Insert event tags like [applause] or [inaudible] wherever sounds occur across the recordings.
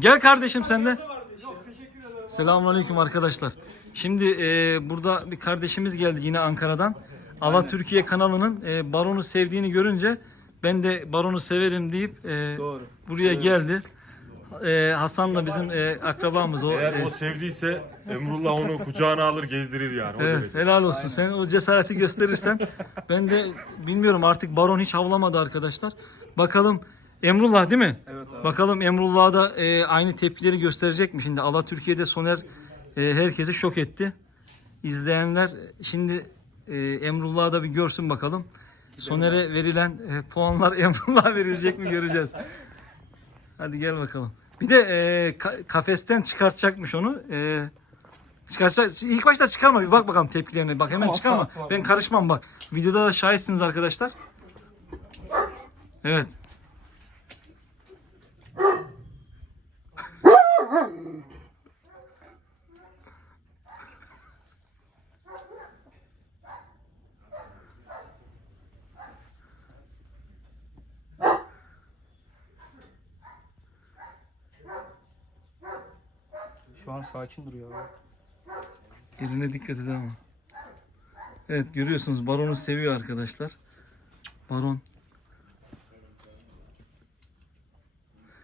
Gel kardeşim sen de. Selamünaleyküm arkadaşlar. Şimdi e, burada bir kardeşimiz geldi yine Ankara'dan. Ala Türkiye kanalının e, Baron'u sevdiğini görünce ben de Baron'u severim deyip e, Doğru. buraya geldi. E, Hasan da bizim e, akrabamız o. Eğer e, o sevdiyse Emrullah onu kucağına alır gezdirir yani. O Evet derece. helal olsun. Sen o cesareti gösterirsen ben de bilmiyorum artık Baron hiç havlamadı arkadaşlar. Bakalım Emrullah değil mi? Evet abi. Bakalım Emrullah da e, aynı tepkileri gösterecek mi? Şimdi Allah Türkiye'de Soner e, herkesi şok etti. İzleyenler şimdi e, Emrullah'ı da bir görsün bakalım. Soner'e verilen e, puanlar [laughs] Emrullah'a verilecek mi göreceğiz. Hadi gel bakalım. Bir de e, ka- kafesten çıkartacakmış onu. E, çıkartacak. İlk başta çıkarma bir bak bakalım tepkilerine. Bak hemen çıkarma. Ben karışmam bak. Videoda da şahitsiniz arkadaşlar. Evet. Şu an sakin duruyor abi. Eline dikkat edin ama. Evet görüyorsunuz Baron'u seviyor arkadaşlar. Baron.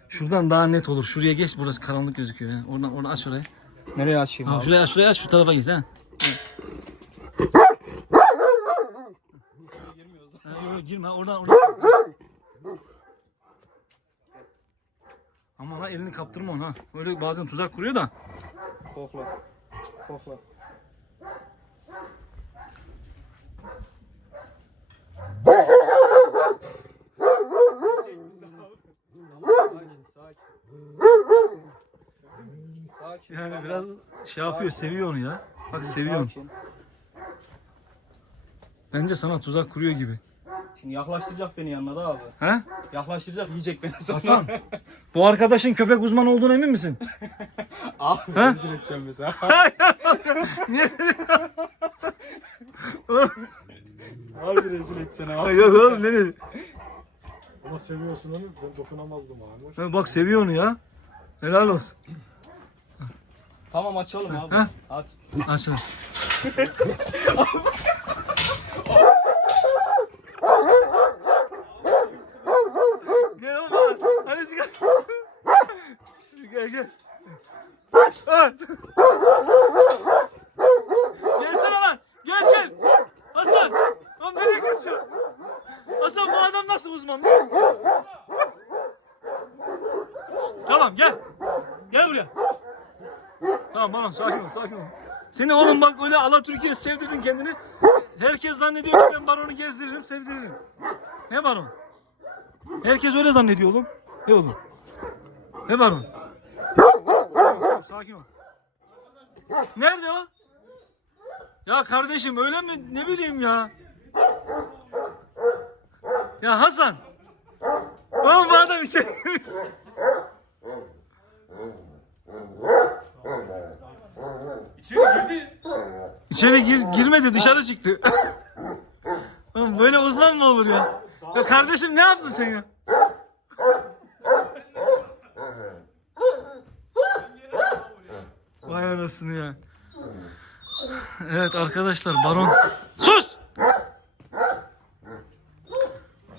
Şuradan daha net olur. Şuraya geç. Burası karanlık gözüküyor. Ya. Oradan, oradan aç orayı. Nereye açayım Ha, abi? şuraya, şuraya aç. Şu tarafa geç. Ha. Ha, yok, yok, girme. Oradan, oradan. Ha elini kaptırma ona. Öyle bazen tuzak kuruyor da. Kokla. Kokla. Yani biraz şey yapıyor, seviyor onu ya. Bak seviyor onu. Bence sana tuzak kuruyor gibi. Şimdi yaklaştıracak beni yanına da abi. He? Yaklaştıracak yiyecek beni sonra. Hasan. bu arkadaşın köpek uzmanı olduğuna emin misin? [laughs] Abi Ha? rezil edeceğim mesela. [laughs] Niye? Abi rezil edeceksin abi. Yok oğlum nereye? Ama seviyorsun onu ben dokunamazdım abi. Ha, Bak seviyor onu ya. Helal olsun. Tamam açalım abi. Ha? Hadi. Gel [laughs] oğlum. Hadi çıkar. Gel gel. Ha. Gelsene lan. Gel gel. Hasan. Lan nereye kaçıyor? Hasan bu adam nasıl uzman? Tamam gel. Gel buraya. Tamam tamam sakin ol sakin ol. Seni oğlum bak öyle Allah Türkiye'yi sevdirdin kendini. Herkes zannediyor ki ben baronu gezdiririm sevdiririm. Ne baron? Herkes öyle zannediyor oğlum. Ne oğlum? Ne baron? Sakin ol. Nerede o? Ya kardeşim öyle mi? Ne bileyim ya. Ya Hasan. Oğlum bu adam şey- içeri İçeri girdi. İçeri gir, girmedi dışarı çıktı. [laughs] Oğlum böyle uzman mı olur ya? Ya kardeşim ne yaptın sen ya? Vay anasını ya. Evet arkadaşlar Baron. Sus!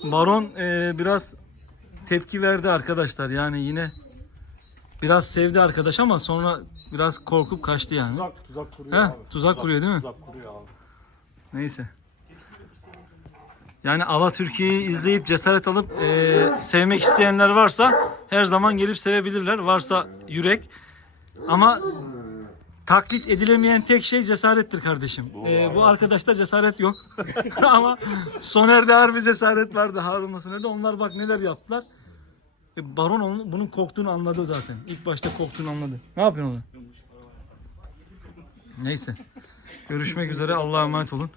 Baron eee, biraz tepki verdi arkadaşlar. Yani yine biraz sevdi arkadaş ama sonra biraz korkup kaçtı yani. Tuzak tuzak kuruyor He, abi. tuzak kuruyor değil mi? Tuzak kuruyor abi. Neyse. Yani Ala Türkiye'yi izleyip cesaret alıp e, sevmek isteyenler varsa her zaman gelip sevebilirler. Varsa yürek. Ama taklit edilemeyen tek şey cesarettir kardeşim. E, bu arkadaşta cesaret yok. [laughs] Ama Soner'de harbi cesaret vardı Harun'la Soner'de. Onlar bak neler yaptılar. E, Baron onun, bunun korktuğunu anladı zaten. İlk başta korktuğunu anladı. Ne yapıyorsun orada? Neyse. Görüşmek üzere. Allah'a emanet olun.